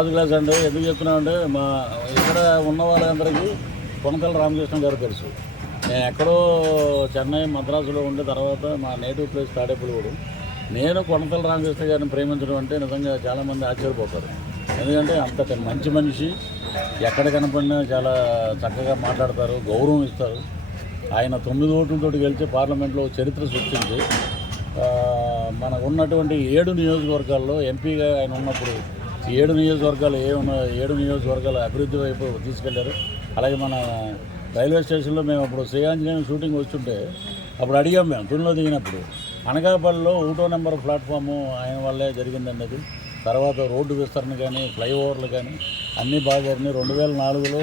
First class అండి. ఎందుకు చెప్తున్నామంటే మా ఇక్కడ ఉన్న వాళ్ళందరికీ కొనతల రామకృష్ణ గారు తెలుసు. నేను ఎక్కడో చెన్నై మద్రాసులో ఉండే తర్వాత మా నేటివ్ ప్లేస్ తాడేపల్లిగూడెం. నేను కొనతల రామకృష్ణ గారిని ప్రేమించడం అంటే నిజంగా చాలామంది ఆశ్చర్యపోతారు. ఎందుకంటే అంత మంచి మనిషి, ఎక్కడ కనపడినా చాలా చక్కగా మాట్లాడతారు, గౌరవం ఇస్తారు. ఆయన 9 ఓట్లతో గెలిచి పార్లమెంట్లో చరిత్ర సృష్టించి మనకు ఉన్నటువంటి 7 నియోజకవర్గాల్లో ఎంపీగా ఆయన ఉన్నప్పుడు 7 నియోజకవర్గాలు 7 నియోజకవర్గాల అభివృద్ధి వైపు తీసుకెళ్లారు. అలాగే మన రైల్వే స్టేషన్లో మేము అప్పుడు శ్రీయాంజనేయం షూటింగ్ వస్తుంటే అప్పుడు అడిగాం, మేము తునిలో దిగినప్పుడు అనకాపల్లిలో 1వ నెంబర్ ప్లాట్ఫాము ఆయన వల్లే జరిగిందండి. అది తర్వాత రోడ్డు విస్తరణ కానీ ఫ్లైఓవర్లు కానీ అన్నీ బాగా జరిగినాయి. 2004లో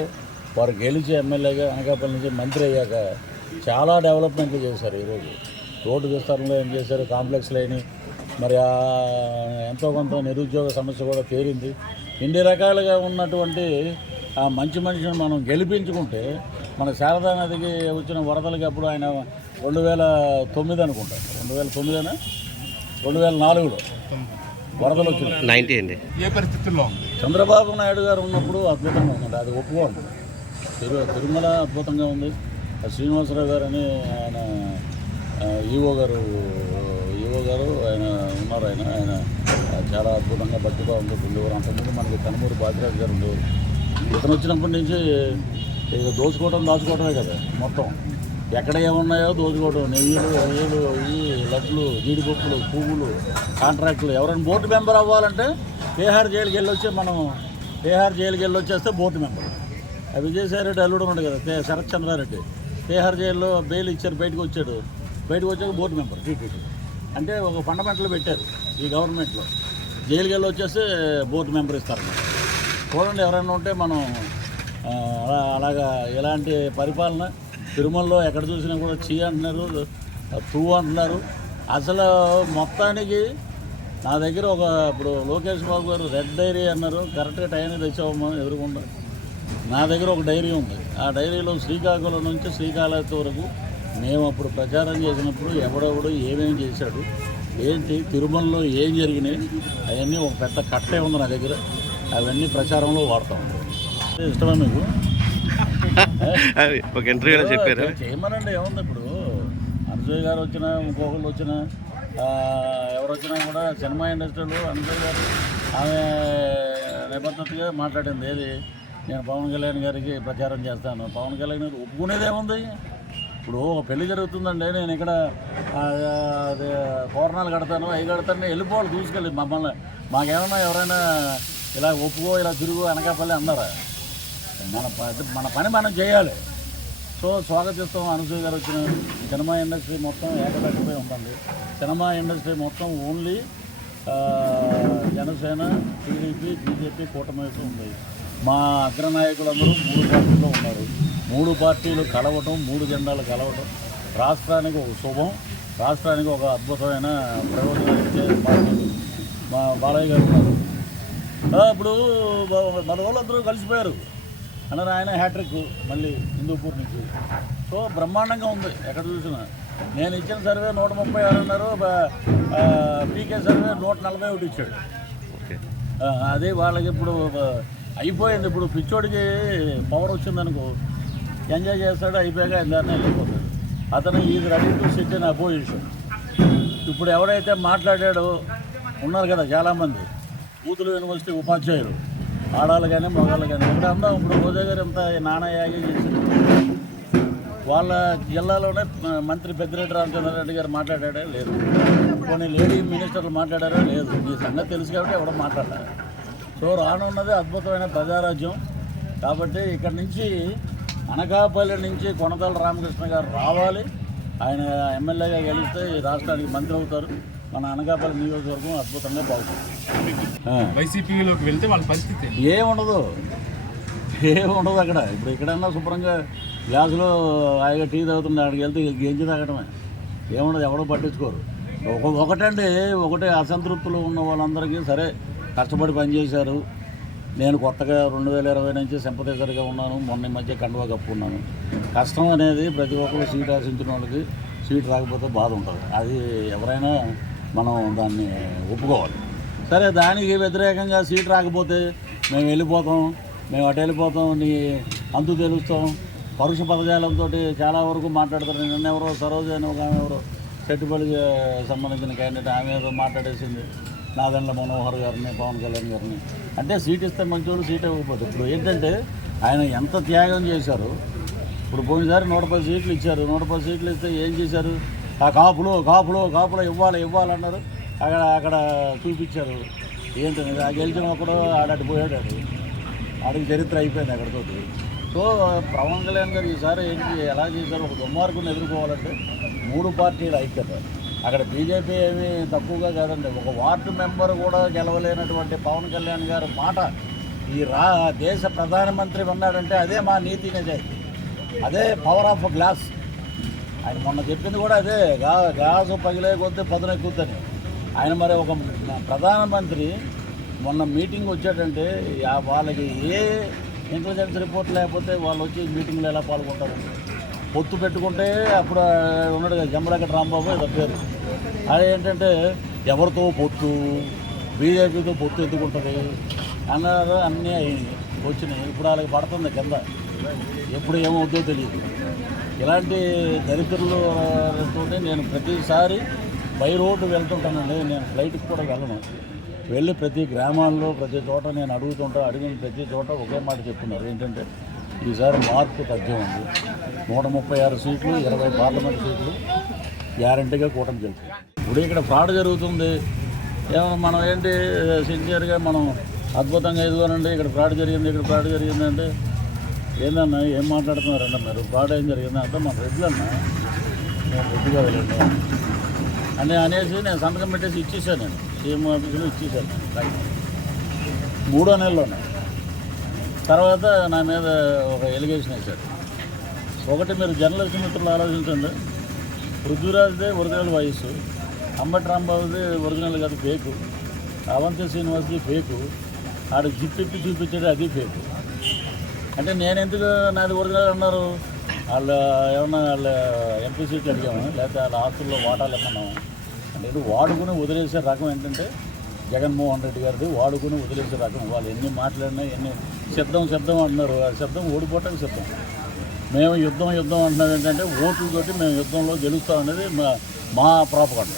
వారు గెలిచి ఎమ్మెల్యేగా అనకాపల్లి నుంచి మంత్రి అయ్యాక చాలా డెవలప్మెంట్లు చేశారు. ఈరోజు రోడ్డు విస్తరణలో ఏం చేశారు, కాంప్లెక్స్లు అయినాయి. మరి ఎంతో కొంత నిరుద్యోగ సమస్య కూడా తీరింది. ఇన్ని రకాలుగా ఉన్నటువంటి ఆ మంచి మనిషిని మనం గెలిపించుకుంటే మన శారదా నదికి వచ్చిన వరదలకి అప్పుడు ఆయన 2009 అనుకుంటా, 2009 2004లో వరదలు వచ్చింది. ఏ పరిస్థితుల్లో ఉంది చంద్రబాబు నాయుడు గారు ఉన్నప్పుడు అద్భుతంగా ఉందండి, అది ఒప్పుకోండి. తిరుమల అద్భుతంగా ఉంది. శ్రీనివాసరావు గారు అని ఆయన ఈవో గారు ఆయన ఉన్నారు. ఆయన చాలా అద్భుతంగా భక్తిగా ఉండేవారు. అంతకుముందు మనకి కనుమూరు బాజిరాజు గారు ఉండేవారు. ఇతను వచ్చినప్పటి నుంచి ఇక దాచుకోవటమే కదా మొత్తం. ఎక్కడ ఏమున్నాయో దోచుకోవడం, నెయ్యిలు ఈ లడ్లు, జీడిపప్పులు, పువ్వులు, కాంట్రాక్టులు. ఎవరైనా బోర్డు మెంబర్ అవ్వాలంటే బీహార్ జైలుకి వెళ్ళొచ్చేస్తే బోర్డు మెంబర్. విజయసాయిరెడ్డి అల్లుడు ఉన్నాడు కదా, శరత్ చంద్రారెడ్డి, బీహార్ జైల్లో బెయిల్ ఇచ్చారు, బయటకు వచ్చాక బోర్డు మెంబర్ టీటీడీ. అంటే ఒక ఫండమెంటల్ పెట్టారు ఈ గవర్నమెంట్లో, జైలుకి వచ్చేస్తే బోర్డు మెంబర్ ఇస్తారు. చూడండి, ఎవరైనా ఉంటే మనం అలాగా ఎలాంటి పరిపాలన. తిరుమలలో ఎక్కడ చూసినా కూడా చీ అంటున్నారు, తూ అంటున్నారు. అసలు మొత్తానికి నా దగ్గర ఇప్పుడు లోకేష్ బాబు గారు రెడ్ డైరీ అన్నారు, కరెక్ట్గా టైంకి తెచ్చామో ఎదురుకుండా. నా దగ్గర ఒక డైరీ ఉంది. ఆ డైరీలో శ్రీకాకుళం నుంచి శ్రీకాళహస్తి వరకు మేము అప్పుడు ప్రచారం చేసినప్పుడు ఎవడెవడు ఏమేమి చేశాడు, ఏంటి తిరుమలలో ఏం జరిగినాయి, అవన్నీ ఒక పెద్ద కట్టే ఉంది నా దగ్గర. అవన్నీ ప్రచారంలో వాడతాం. ఇష్టమే మీకు ఒక ఇంటర్వ్యూలో చెప్పారు, చేయమనండి. ఏముంది, ఇప్పుడు అనుసూయ గారు వచ్చినా, ఇంకొకళ్ళు వచ్చినా, ఎవరు వచ్చినా కూడా సినిమా ఇండస్ట్రీలో అనుసూయ గారు ఆమె నిబద్ధతగా మాట్లాడింది. ఏది, నేను పవన్ కళ్యాణ్ గారికి ప్రచారం చేస్తాను. పవన్ కళ్యాణ్ గారు ఒప్పుకునేదేముంది? ఇప్పుడు పెళ్లి జరుగుతుందండి, నేను ఇక్కడ తోరణాలు కడతాను, అవి కడతాను, వెళ్ళిపోవాలి దూసుకెళ్ళి. మాకేమన్నా ఎవరైనా ఇలా ఒప్పుకో, ఇలా తిరుగు అనకాపల్లి అన్నారా? మన పని మనం చేయాలి. సో స్వాగతిస్తాం. అనుసూయ గారు వచ్చిన సినిమా ఇండస్ట్రీ మొత్తం ఏకదాటిపై ఉంటుంది. సినిమా ఇండస్ట్రీ మొత్తం ఓన్లీ జనసేన, టీడీపీ, బీజేపీ కూటమి ఉంది. మా అగ్రనాయకులందరూ 3 పార్టీల్లో ఉన్నారు. 3 పార్టీలు కలవటం, 3 జెండాలు కలవటం రాష్ట్రానికి ఒక శుభం, రాష్ట్రానికి ఒక అద్భుతమైన ప్రయోజనం ఇచ్చే పార్టీ. మా బాలయ్య గారు ఉన్నారు. ఇప్పుడు మన వాళ్ళందరూ కలిసిపోయారు అన్నారు. ఆయన హ్యాట్రిక్ మళ్ళీ హిందూపూర్ నుంచి. సో బ్రహ్మాండంగా ఉంది ఎక్కడ చూసినా. నేను ఇచ్చిన సర్వే 136 అన్నారు, పీకే సర్వే 141 ఇచ్చాడు. అదే వాళ్ళకి ఇప్పుడు అయిపోయింది. ఇప్పుడు పిచ్చోడికి పవర్ వచ్చిందనుకో, ఎంజాయ్ చేస్తాడు, అయిపోయాక ఎందరినీ వెళ్ళిపోతాడు. అతను is ready to SIT in opposition. ఇప్పుడు ఎవరైతే మాట్లాడాడో ఉన్నారు కదా చాలామంది బూతులు యూనివర్సిటీ ఉపాధ్యాయులు, ఆడాలు కానీ మగాళ్ళు కానీ. ఇక్కడ అందాం, ఇప్పుడు రోజా గారు ఎంత నాణయాగి చేసింది. వాళ్ళ జిల్లాలోనే మంత్రి పెద్దిరెడ్డి రామచంద్రారెడ్డి గారు మాట్లాడాడే లేదు, కొన్ని లేడీ మినిస్టర్లు మాట్లాడారో లేదు. ఈ సంగతి తెలుసు కాబట్టి ఎవడో మాట్లాడారు. సో రానున్నది అద్భుతమైన ప్రజారాజ్యం. కాబట్టి ఇక్కడి నుంచి అనకాపల్లి నుంచి కొనతల రామకృష్ణ గారు రావాలి. ఆయన ఎమ్మెల్యేగా గెలిస్తే ఈ రాష్ట్రానికి మంత్రి అవుతారు. మన అనకాపల్లి నియోజకవర్గం అద్భుతంగా బాగుంటుంది. వైసీపీలోకి వెళ్తే వాళ్ళ పరిస్థితి ఏముండదు అక్కడ. ఇప్పుడు ఎక్కడన్నా శుభ్రంగా గ్లాసులో హాయిగా టీ తాగుతుంది, అక్కడికి వెళ్తే గెంజి తాగడమే. ఏముండదు, ఎవడో పట్టించుకోరు. ఒకటే అసంతృప్తులు ఉన్న వాళ్ళందరికీ సరే కష్టపడి పనిచేశారు. నేను కొత్తగా 2020 నుంచి సింపథైజర్గా ఉన్నాను. మొన్న మధ్య కండువా కప్పుకున్నాను. కష్టం అనేది ప్రతి ఒక్కరు సీట్ ఆశించిన వాళ్ళకి సీట్ రాకపోతే బాధ ఉంటుంది. అది ఎవరైనా మనం దాన్ని ఒప్పుకోవాలి. సరే, దానికి వ్యతిరేకంగా సీట్ రాకపోతే మేము వెళ్ళిపోతాం, మేము అటు వెళ్ళిపోతాం, నీ అంతు తెలుస్తాం, పరుష పదజాలంతో చాలా వరకు మాట్లాడతారు. నిన్న ఎవరో సరోజ అని ఒక ఆమె ఎవరో చెట్టుపల్లికి సంబంధించిన క్యాండిడేట్ ఆమె ఏదో మాట్లాడేసింది నాదెండ్ల మనోహర్ గారిని, పవన్ కళ్యాణ్ గారిని. అంటే సీట్ ఇస్తే మంచోళ్ళు సీట్ ఇవ్వకపోతే. ఇప్పుడు ఏంటంటే ఆయన ఎంత త్యాగం చేశారు. ఇప్పుడు పోయినసారి 110 సీట్లు ఇచ్చారు. 110 సీట్లు ఇస్తే ఏం చేశారు? ఆ కాపులు ఇవ్వాలన్నారు. అక్కడ చూపించారు. ఏంటనేది ఆ గెలిచిన ఒకడు ఆడటి పోయాడు, ఆడికి చరిత్ర అయిపోయింది అక్కడితోటి. సో పవన్ కళ్యాణ్ గారు ఈసారి ఏంటి ఎలా చేశారు? ఒక దుర్మార్గుని ఎదుర్కోవాలంటే 3 పార్టీల ఐక్యత. అక్కడ బీజేపీ ఏమీ తక్కువగా కాదండి. ఒక వార్డు మెంబర్ కూడా గెలవలేనటువంటి పవన్ కళ్యాణ్ గారి మాట ఈ దేశ ప్రధానమంత్రి ఉన్నాడంటే అదే మా నీతి నిజాయితీ, అదే పవర్ ఆఫ్ గ్లాస్. ఆయన మొన్న చెప్పింది కూడా అదే, గ్లాసు పగిలే కొద్దీ పదునెక్కుద్దని. ఆయన మరి ఒక ప్రధానమంత్రి మొన్న మీటింగ్ వచ్చాడంటే వాళ్ళకి ఏ ఇంటెలిజెన్స్ రిపోర్ట్ లేకపోతే వాళ్ళు వచ్చి మీటింగ్లో ఎలా పాల్గొంటారు? పొత్తు పెట్టుకుంటే అప్పుడు ఉన్నాడు కదా జమ్మలగడ్డ రాంబాబు ఏదో పేరు. అదేంటంటే ఎవరితో పొత్తు, బీజేపీతో పొత్తు ఎత్తుకుంటుంది అన్నారు. అన్నీ వచ్చినాయి. ఇప్పుడు వాళ్ళకి పడుతుంది కింద, ఎప్పుడు ఏమవుతుందో తెలియదు. ఇలాంటి దరిద్రులతో నేను ప్రతిసారి బై రోడ్డు వెళ్తుంటానండి. నేను ఫ్లైట్కి కూడా వెళ్ళను. వెళ్ళి ప్రతి గ్రామాల్లో ప్రతి చోట నేను అడిగిన ప్రతి చోట ఒకే మాట చెప్తున్నారు. ఏంటంటే ఈసారి మార్పు తగ్గం ఉంది. 136 సీట్లు, 20 పార్లమెంట్ సీట్లు గ్యారంటీగా కూటమి గెలుస్తుంది. ఇప్పుడు ఇక్కడ ఫ్రాడ్ జరుగుతుంది. ఏమన్నా మనం ఏంటి సిన్సియర్గా మనం అద్భుతంగా ఎదుగునండి ఇక్కడ ఫ్రాడ్ జరిగిందంటే ఏందన్నా ఏం మాట్లాడుతున్నారండి మీరు? ఫ్రాడ్ ఏం జరిగింది అంటే మన రెడ్లన్నా నేను రెడ్డిగా వెళ్ళండి అని అనేసి నేను సంతకం పెట్టేసి ఇచ్చేసాను. నేను సీఎం ఆఫీసులో ఇచ్చేసాను. 3వ నెలలోనే తర్వాత నా మీద ఒక ఎలిగేషన్ వేశాడు. ఒకటి, మీరు జర్నలిస్ట్ మిత్రులు ఆలోచించండి. పృథ్వీరాజ్దే ఒరిజినల్ వాయిస్, అంబటి రాంబాబుది ఒరిజినల్ కాదు, ఫేకు. అవంతి శ్రీనివాస్ది ఫేకు. ఆడు జిప్పిప్పి చూపించాడు, అది ఫేకు. అంటే నేను ఎందుకు నాది ఒరిజినల్ అన్నారు? వాళ్ళు ఏమన్నా వాళ్ళ ఎంపీ సీట్లు అడిగాము, లేకపోతే వాళ్ళ ఆస్తుల్లో వాటాలు ఇమ్మన్నాము అంటే ఇది వాడుకుని వదిలేసే రకం. ఏంటంటే జగన్మోహన్ రెడ్డి గారిది వాడుకుని వదిలేసే రకం. వాళ్ళు ఎన్ని మాట్లాడినా ఎన్ని శబ్దం అంటున్నారు. ఆ శబ్దం ఓడిపోవటానికి శబ్దం. మేము యుద్ధం అంటున్నాం. ఏంటంటే ఓట్లతోటి మేము యుద్ధంలో గెలుస్తాం అనేది మా ప్రాపగండ.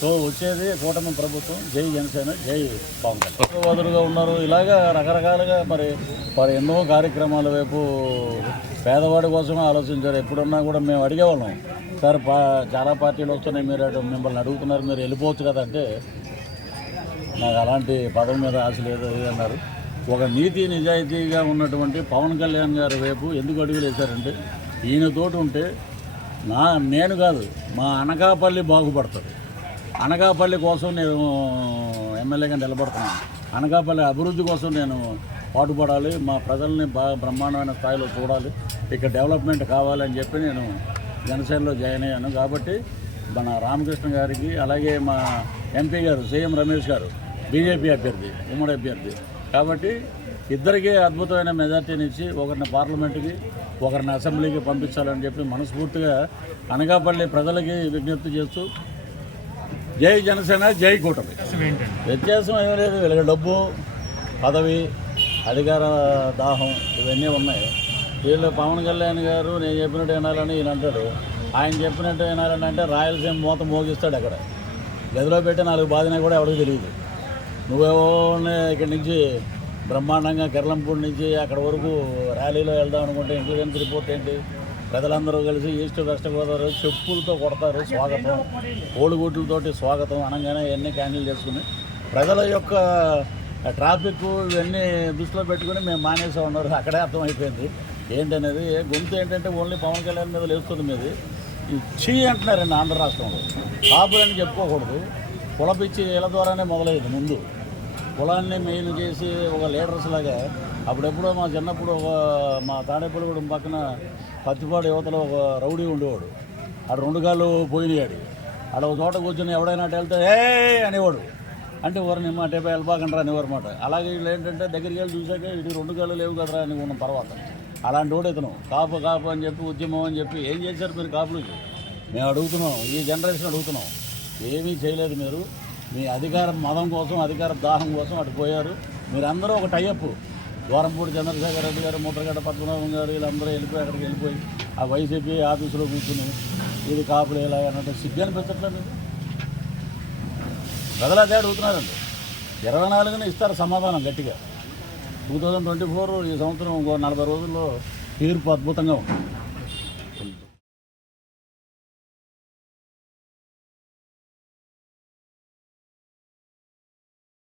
సో వచ్చేది కూటమి ప్రభుత్వం. జై జనసేన, జై పవన్ కళ్యాణ్. వదులుగా ఉన్నారు. ఇలాగా రకరకాలుగా మరి ఎన్నో కార్యక్రమాల వైపు పేదవాడి కోసమే ఆలోచించారు. ఎప్పుడున్నా కూడా మేము అడిగేవాళ్ళం, సార్ చాలా పార్టీలు వస్తున్నాయి, మీరు మిమ్మల్ని అడుగుతున్నారు, మీరు వెళ్ళిపోవచ్చు కదా అంటే నాకు అలాంటి పదవి మీద ఆశ లేదు అన్నారు. ఒక నీతి నిజాయితీగా ఉన్నటువంటి పవన్ కళ్యాణ్ గారి వైపు ఎందుకు అడుగులు వేశారంటే ఈయనతోటి ఉంటే నేను కాదు మా అనకాపల్లి బాగుపడుతుంది. అనకాపల్లి కోసం నేను ఎమ్మెల్యేగా నిలబడుతున్నాను. అనకాపల్లి అభివృద్ధి కోసం నేను పాటుపడాలి, మా ప్రజల్ని బాగా బ్రహ్మాండమైన స్థాయిలో చూడాలి, ఇక్కడ డెవలప్మెంట్ కావాలని చెప్పి నేను జనసేనలో జాయిన్ అయ్యాను. కాబట్టి మన రామకృష్ణ గారికి, అలాగే మా ఎంపీ గారు సీఎం రమేష్ గారు బీజేపీ అభ్యర్థి, ఉమ్మడి అభ్యర్థి. కాబట్టి ఇద్దరికీ అద్భుతమైన మెజార్టీని ఇచ్చి ఒకరిని పార్లమెంటుకి, ఒకరిని అసెంబ్లీకి పంపించాలని చెప్పి మనస్ఫూర్తిగా అనకాపల్లి ప్రజలకి విజ్ఞప్తి చేస్తూ జై జనసేన, జై కూటమి. వ్యత్యాసం ఏమీ లేదు. వీళ్ళకి డబ్బు, పదవి, అధికార దాహం ఇవన్నీ ఉన్నాయి. వీళ్ళు పవన్ కళ్యాణ్ గారు నేను చెప్పినట్టు వినాలని ఈయన అంటాడు. ఆయన చెప్పినట్టు వినాలని అంటే రాయలసీమ మూత మోగిస్తాడు. అక్కడ గదిలో పెట్టి 4 బాధినా కూడా ఎవరికి తెలియదు. నువ్వేవో ఇక్కడి నుంచి బ్రహ్మాండంగా కిర్లంపూడి నుంచి అక్కడ వరకు ర్యాలీలో వెళ్దాం అనుకుంటే ఇంటెలిజెన్స్ రిపోర్ట్ ఏంటి? ప్రజలందరూ కలిసి ఈస్ట్ వెస్ట్ గోదావరి చెప్పులతో కొడతారు స్వాగతం, కోడిగుడ్లతోటి స్వాగతం అనగానే ఇవన్నీ క్యాన్సిల్ చేసుకుని ప్రజల యొక్క ట్రాఫిక్ ఇవన్నీ దృష్టిలో పెట్టుకుని మేము మానేసా ఉన్నారు. అక్కడే అర్థమైపోయింది ఏంటనేది. గొంతు ఏంటంటే ఓన్లీ పవన్ కళ్యాణ్ మీద లేస్తుంది. మీది ఇచ్చి అంటున్నారండి ఆంధ్ర రాష్ట్రంలో. కాపులని చెప్పుకోకూడదు. కులపిచ్చి వీళ్ళ ద్వారానే మొదలయ్యేది. ముందు కులాన్ని మెయిన్ చేసి ఒక లీడర్స్ లాగా అప్పుడెప్పుడో మా చిన్నప్పుడు మా తాడేపల్లిగూడెం పక్కన పత్తిపాడు యువతలో ఒక రౌడీ ఉండేవాడు. ఆడు 2 కాళ్ళు పోయినాడు. ఆడ ఒక చోట కూర్చొని ఎవడైనా వెళ్తే అనేవాడు. అంటే ఎవరిని మా టైపు వెళ్ళబాకంటారా అనేవారు మాట. అలాగే వీళ్ళు ఏంటంటే దగ్గరికి వెళ్ళి చూసాక ఇటు 2 కాళ్ళు లేవు కదరా అని ఉన్న తర్వాత అలాంటి వాడు ఇతను కాపు అని చెప్పి ఉద్యమం అని చెప్పి ఏం చేశారు మీరు కాపులకి? మేము అడుగుతున్నాం, ఈ జనరేషన్ అడుగుతున్నాం. ఏమీ చేయలేదు మీరు. మీ అధికార మదం కోసం, అధికార దాహం కోసం అటు పోయారు. మీరందరూ ఒక టైఅప్ ద్వారంపూడి చంద్రశేఖర్ రెడ్డి గారు, ముద్రగడ్డ పద్మనాభం గారు వీళ్ళందరూ వెళ్ళిపోయి అక్కడికి వెళ్ళిపోయి ఆ వైసీపీ ఆఫీసులో కూర్చుని ఇది కాపులు ఇలా అన్నట్టు సిగ్గు అనిపించట్లేదు. ప్రజలు అదే అడుగుతున్నారండి. 24న ఇస్తారు సమాధానం గట్టిగా. 2024 ఈ సంవత్సరం ఇంకో 40 రోజుల్లో తీర్పు అద్భుతంగా ఉంది.